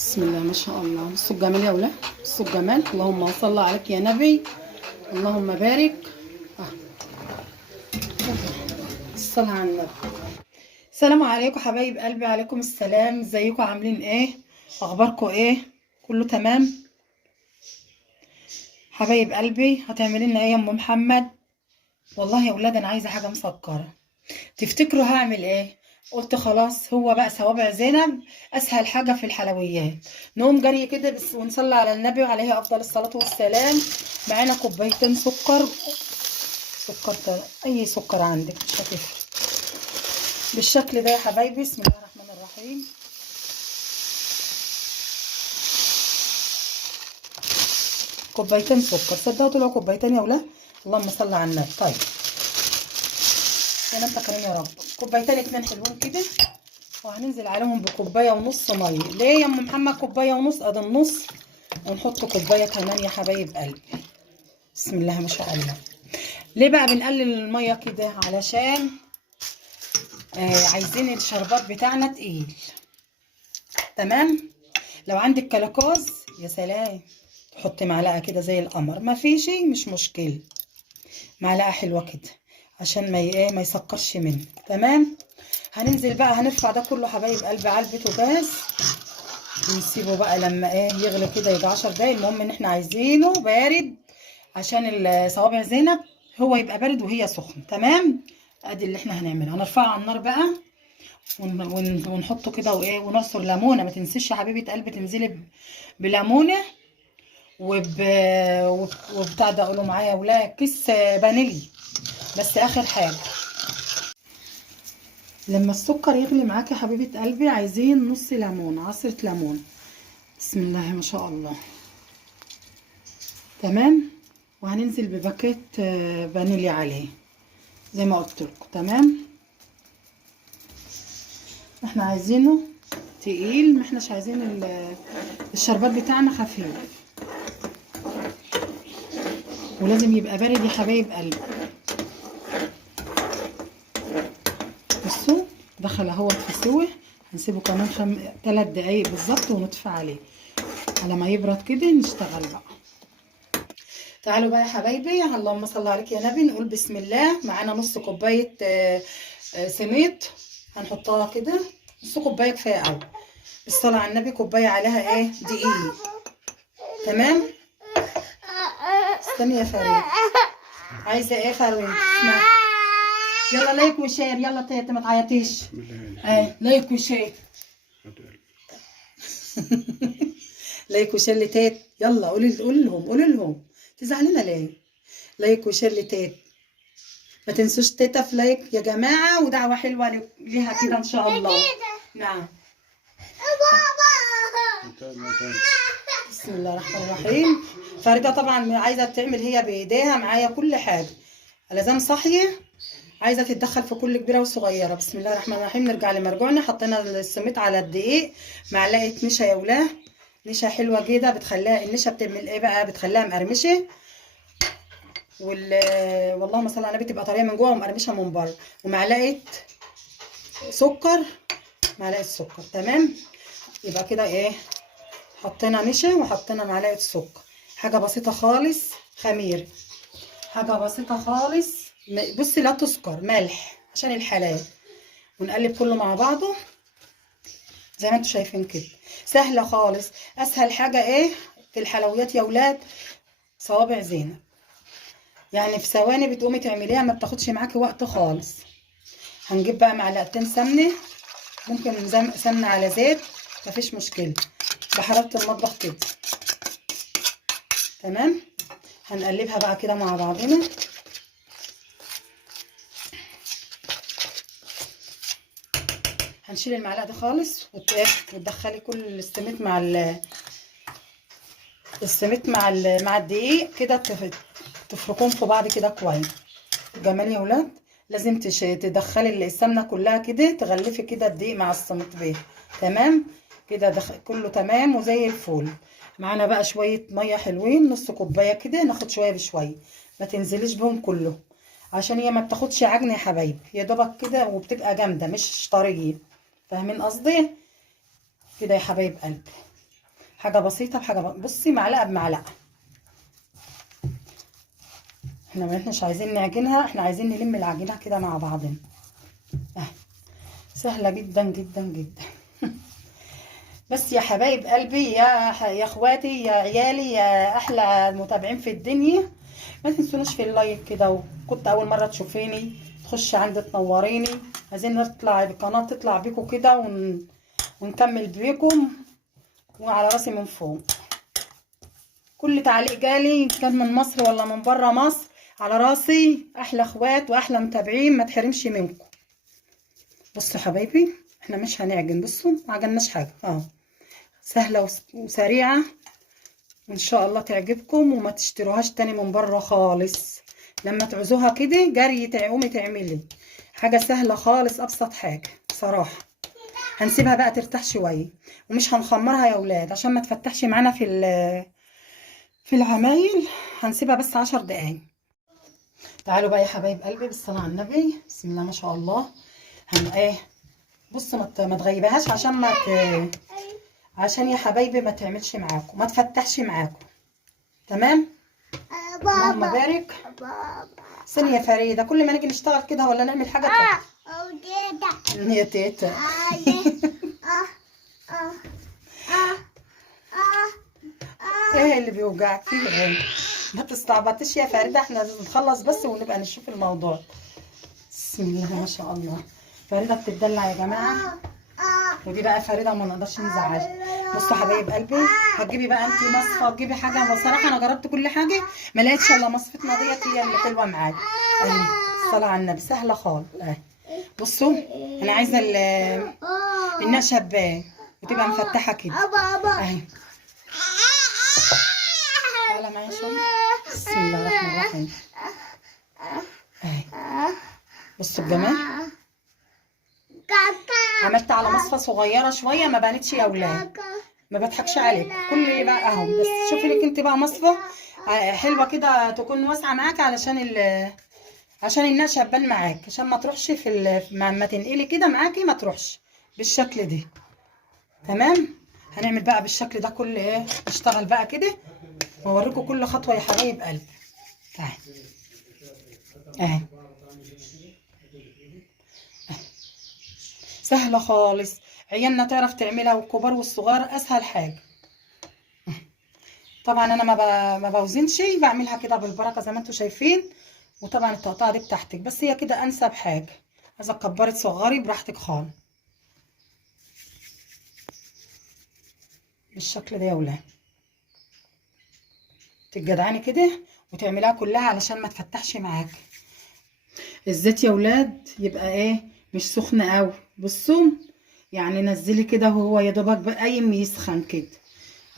بسم الله ما شاء الله. بصوا الجمال يا ولاد، بصوا الجمال. اللهم صل عليك يا نبي، اللهم بارك. الصلاة على النبي. السلام عليكم حبايب قلبي، عليكم السلام. ازيكم عاملين ايه؟ اخباركم ايه؟ كله تمام حبايب قلبي؟ هتعملي لنا ايه يا ام محمد؟ والله يا ولاد انا عايزه حاجه مسكره. تفتكروا هعمل ايه؟ قلت خلاص هو بقى صوابع زينب اسهل حاجه في الحلويات. نقوم جري كده بس ونصلي على النبي وعليه افضل الصلاه والسلام. معانا كوبايتين سكر، اي سكر عندك مش هتفرق. بالشكل ده يا حبايبي. بسم الله الرحمن الرحيم. كوبايتين سكر، صدقوا طلعوا كوبايتين يا ولاد. اللهم صل على النبي. طيب يا انت كريم يا رب. كوبايتين اتنين حلوين كده، وهننزل عليهم بكوبايه ونص ميه. ليه يا ام محمد كوبايه ونص؟ ادي النص، ونحط كوبايه كمان يا حبايب قلبي. بسم الله ما شاء الله. ليه بقى بنقلل الميه كده؟ علشان عايزين الشربات بتاعنا تقيل. تمام. لو عندك كلاكوز يا سلام، تحطي معلقه كده زي القمر. ما فيش مش مشكله، معلقه حلوه كده عشان ما يسكرش منك. تمام. هننزل بقى، هنرفع ده كله حبايب قلبي على البوتاجاز، ونسيبه بقى لما يغلي كده، يجي 10 دقايق. المهم ان احنا عايزينه بارد عشان صوابع زينب هو يبقى بارد وهي سخنه. تمام. ادي اللي احنا هنعمله. هنرفعه على النار بقى ونحطه كده ونعصر ليمونه. ما تنسيش يا حبيبه قلبي تنزلي بليمونه وبتاع ده. قولوا معايا ولا كيس فانيلي بس اخر حاجه. لما السكر يغلي معاكي يا حبيبه قلبي، عايزين نص ليمون، عصره ليمون. بسم الله ما شاء الله. تمام. وهننزل بباكيت فانيليا عليه زي ما قلت لكم. تمام. احنا عايزينه تقيل، ما احناش عايزين الشربات بتاعنا خفيف، ولازم يبقى بارد يا حبايب قلبي. بصوا دخل اهوت في سوى. هنسيبه كمان 3 دقايق بالظبط ونطفي عليه على ما يبرد كده نشتغل بقى. تعالوا بقى يا حبايبي، اللهم صل عليك يا نبي. نقول بسم الله. معانا نص كوبايه سميط، هنحطها كده. نص كوبايه كفايه قوي. بالصلاه على النبي. كوبايه عليها دقيق. تمام. استني يا فريد، عايزه ايه فريد؟ اسمع، يلا لايك وشير. يلا تيتا ما تعيطيش. لايك وشير. لايك وشير لتيتا. يلا قولي لهم تزعلنا ليه؟ لايك وشير لتيتا. ما تنسوش تيتا في لايك يا جماعه، ودعوه حلوه ليها كده ان شاء الله. نعم. بسم الله الرحمن الرحيم. فريده طبعا عايزه تعمل هي بايديها معايا كل حاجه، لازم صاحيه، عايزه تتدخل في كل كبيره وصغيره. بسم الله الرحمن الرحيم. نرجع لمرجوعنا. حطينا السميد على الدقيق، معلقه نشا يا ولاه. نشا حلوه كده بتخليها، النشا بتعمل ايه بقى؟ بتخليها مقرمشه، واللهم صل على النبي، تبقى طريه من جوه ومقرمشه من بره. ومعلقه سكر، معلقه سكر. تمام. يبقى كده حطينا نشا وحطينا معلقه سكر. حاجه بسيطه خالص، خميره، حاجه بسيطه خالص. بصي لا تذكر ملح عشان الحلال. ونقلب كله مع بعضه زي ما انتم شايفين كده. سهله خالص. اسهل حاجه في الحلويات يا ولاد صوابع زينب. يعني في ثواني بتقومي تعمليها، ما بتاخدش معاكي وقت خالص. هنجيب بقى معلقتين سمنه، ممكن سمنه على زيت مفيش مشكله، بحراره المطبخ كده. تمام. هنقلبها بقى كده مع بعضنا. هنشيل المعلقه دي خالص وتدخلي كل السميد مع الدقيق كده، تفركوهم في بعض كده كويس. جمال يا ولاد. لازم تدخلي السمنه كلها كده، تغلفي كده الدقيق مع السميد بيه. تمام كده. كله تمام وزي الفل. معانا بقى شويه ميه حلوين، نص كوبايه كده، ناخد شويه بشويه، ما تنزليش بهم كلهم عشان هي ما بتاخدش عجن يا حبايبي، يا دوبك كده وبتبقى جامده مش طريه. فاهمين قصدي كده يا حبايب قلبي؟ حاجه بسيطه بحاجه بصي، معلقه بمعلقه. احنا ما احناش عايزين نعجنها، احنا عايزين نلم العجينه كده مع بعضنا. سهله جدا جدا جدا. بس يا حبايب قلبي، يا اخواتي، يا عيالي، يا احلى متابعين في الدنيا، ما تنسونوش في اللايك كده. وكنت اول مره تشوفيني تخشي عندي تنوريني. عايزين نطلع القناه تطلع بيكم كده ونكمل بيكم، وعلى راسي من فوق. كل تعليق جالي كان من مصر ولا من بره مصر، على راسي. احلى اخوات واحلى متابعين، ما تحرمش منكم. بصوا حبايبي، احنا مش هنعجن. بصوا ما عجناش حاجه، سهله وسريعه، وان شاء الله تعجبكم. وما تشتروهاش تاني من بره خالص. لما تعوزوها كده جري تقومي تعملي حاجه سهله خالص، ابسط حاجه بصراحه. هنسيبها بقى ترتاح شويه، ومش هنخمرها يا ولاد عشان ما تفتحش معانا في العمايل. هنسيبها بس 10 دقايق. تعالوا بقى يا حبايب قلبي، بالصلاه على النبي، بسم الله ما شاء الله. بصوا ما تغيبهاش عشان يا حبايبي ما تعملش معاكم، ما تفتحش معاكم. تمام. اللهم بارك. ثانية يا فريدة، كل ما نيجي نشتغل كده ولا نعمل حاجة يا تيتا. ايه اللي بيوجعك فيه ايه؟ ما تستعبطيش يا فريدة، احنا نخلص بس ونبقى نشوف الموضوع. بسم الله ما شاء الله. فريدة بتدلع يا جماعة، ودي بقى فريدة وما نقدرش نزعلها. بصوا حبايب قلبي، هتجيبي بقى انتي مصفى، تجيبي حاجة. بصراحة انا جربت كل حاجة ما لقيتش الا مصفتنا ديت هي اللي حلوة معايا. الصلاة على النبي، سهلة خالص. بصوا انا عايزة انها شباه وتبقى مفتحة كده. تعالى معايا شوية. بسم الله الرحمن الرحيم. بصوا الجمال. عملت على مصفى صغيره شويه، ما بانتش يا اولاد، ما بضحكش عليك. كل بقى اهو، بس شوفي لك انت بقى مصفى حلوه كده تكون واسعه معاك، عشان النشا تبان معاك، عشان ما تروحش ما تنقلي كده معاكي، ما تروحش بالشكل ده. تمام. هنعمل بقى بالشكل ده كل نشتغل بقى كده واوريكم كل خطوه يا حبايب قلبي. اهي سهله خالص، عيالنا تعرف تعملها، والكبار والصغار اسهل حاجه. طبعا انا ما بوزنش، بعملها كده بالبركه زي ما انتم شايفين. وطبعا التقطيعه دي بتاعتك، بس هي كده انسب حاجه. عايزه تكبري تصغري براحتك خالص بالشكل ده يا ولاد. تتجدعاني كده وتعمليها كلها علشان ما تفتحش معاكي. الزيت يا ولاد يبقى مش سخن قوي. بصوا يعني نزلي كده وهو يا دوبك قايم يسخن كده،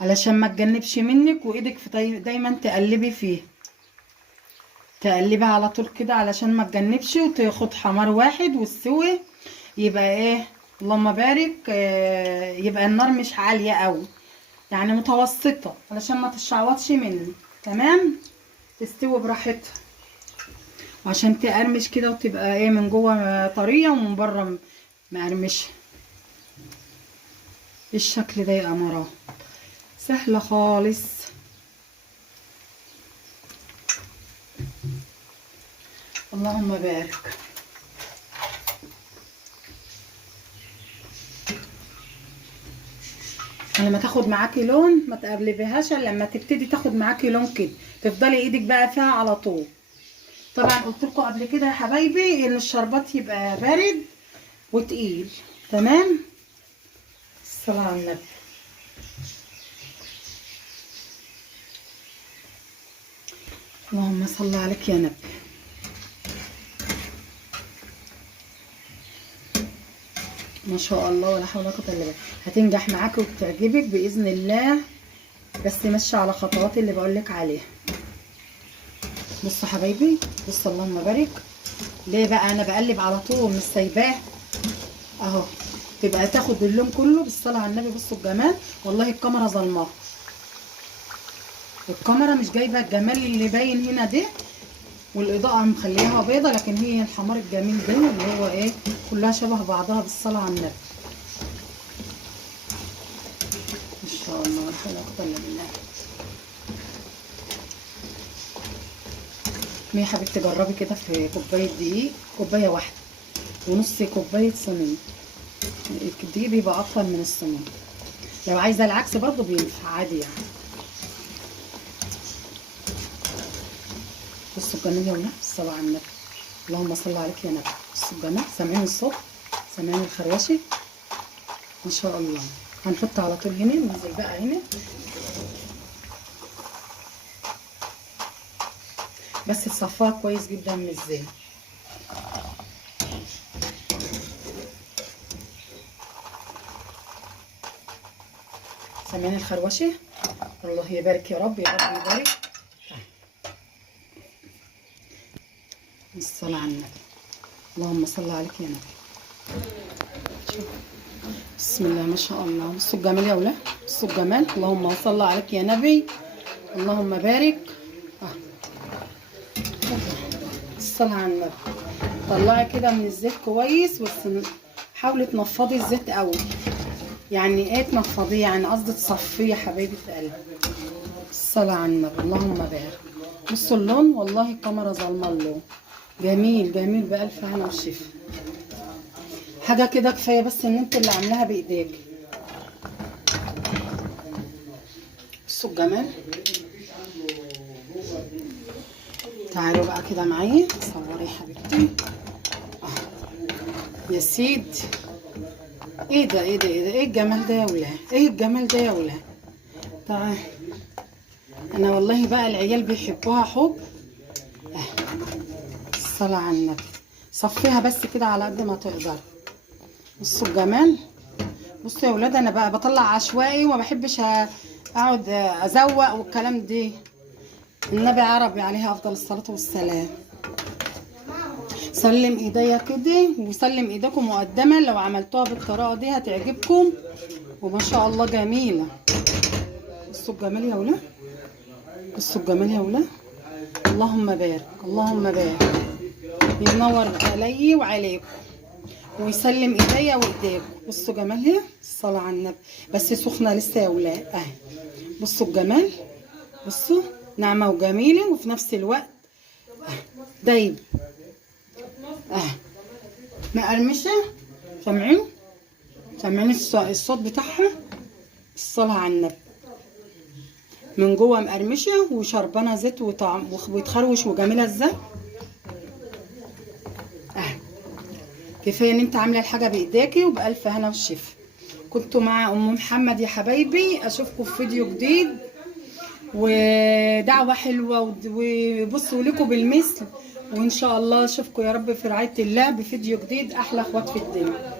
علشان ما تجنبش منك، وايدك دايما تقلبي فيه، تقلبي على طول كده علشان ما تجنبش، وتاخد حمار واحد والسوي يبقى اللهم بارك. يبقى النار مش عاليه قوي، يعني متوسطه، علشان ما تشعوطش مني. تمام. تستوي براحتها، وعشان تقرمش كده وتبقى من جوه طريه ومن بره مقرمشه بالشكل ده يا امارات. سهله خالص. اللهم بارك. لما تاخد معاكي لون ما تقلبيهاش الا لما تبتدي تاخد معاكي لون كده، تفضلي ايدك بقى فيها على طول. طبعا قلت لكم قبل كده يا حبايبي ان الشربات يبقى بارد وتقيل. تمام. الصلاة على النبي. اللهم صل عليك يا نبي. ما شاء الله ولا حول ولا قوه الا بالله. هتنجح معاكي وبتعجبك باذن الله، بس ماشيه على خطوات اللي بقول لك عليها. بصوا حبايبي، بصوا اللهم بارك. ليه بقى انا بقلب على طول مش سايباه اهو، تبقى تاخد اللون كله بالصلاه على النبي. بصوا الجمال، والله الكاميرا ظلمه، الكاميرا مش جايبه الجمال اللي باين هنا ده، والاضاءه مخليها بيضه، لكن هي الحمار الجميل ده اللي هو كلها شبه بعضها بالصلاه على النبي. ما شاء الله، لا حول ولا قوة الا بالله. يا حبيبتي جربي كده في كوبايه دقيق، كوبايه واحده ونص كوبايه صينيه. الدقيق بيبقى اطول من الصينيه، لو عايزه العكس برضو بينفع عادي يعني. بصوا الجمال يا ولاد، الصلاه على النبي، اللهم صل عليك يا نبي. بصوا الجمال، سامعين الصوت، سامعين الخروشه ما شاء الله. هنحط على طول هنا، ننزل بقى هنا بس تصفاها كويس جدا من الزيت. سامعين الخروشه، الله يبارك يا رب، يا رب يبارك. الصلاة على النبي، اللهم صل عليك يا نبي. بسم الله ما شاء الله. بصوا الجمال يا ولاد، بصوا الجمال، اللهم صل عليك يا نبي، اللهم بارك. الصلاة على النبي. طلعي كده من الزيت كويس، بس حاولي تنفضي الزيت قوي، يعني ايه تنفضيه، يعني قصدي تصفيه يا حبيبه قلبي. الصلاة على النبي، اللهم بارك. بصوا اللون، والله الكاميرا ظالمه اللون، جميل جميل بألف هنا وشفا. حاجه كده كفايه بس ان انت اللي عاملاها بايديك. بصوا الجمال. تعالوا بقى كده معايا، صوري يا حبيبتي. يا سيدي، ايه ده ايه ده ايه ده، ايه الجمال ده يا ولاد، ايه الجمال ده يا ولاد. تعال، انا والله بقى العيال بيحبوها حب. الصلاة على النبي. صفيها بس كده على قد ما تقدر. بصوا الجمال. بصوا يا ولاد، انا بقى بطلع عشوائي وما بحبش اقعد ازوق والكلام دي. النبي عربي عليه افضل الصلاة والسلام. سلم ايديا كده وسلم ايديكم مقدما، لو عملتوها بالطريقه دي هتعجبكم وما شاء الله جميله. بصوا الجمال يا ولاد، بصوا الجمال يا ولاد، اللهم بارك، اللهم بارك. ينور علي وعليكم ويسلم ايديا وايديكم. بصوا جمالها، الصلاه على النبي، بس سخنه لسه يا ولاد اهي. بصوا الجمال، بصوا ناعمه وجميله وفي نفس الوقت دايب مقرمشه. سامعين، سامعين الصوت بتاعها. الصلاه على النبي. من جوه مقرمشه وشربانه زيت وطعم وتخروش وجميله ازاي. كفايه ان انت عامله الحاجه بايديكي وبالف هنا وشفا. كنتوا مع ام محمد يا حبايبي، اشوفكم في فيديو جديد ودعوه حلوه وبصوا لكم بالمثل، وان شاء الله اشوفكم يا رب في رعايه الله بفيديو جديد. احلى اخوات في الدنيا.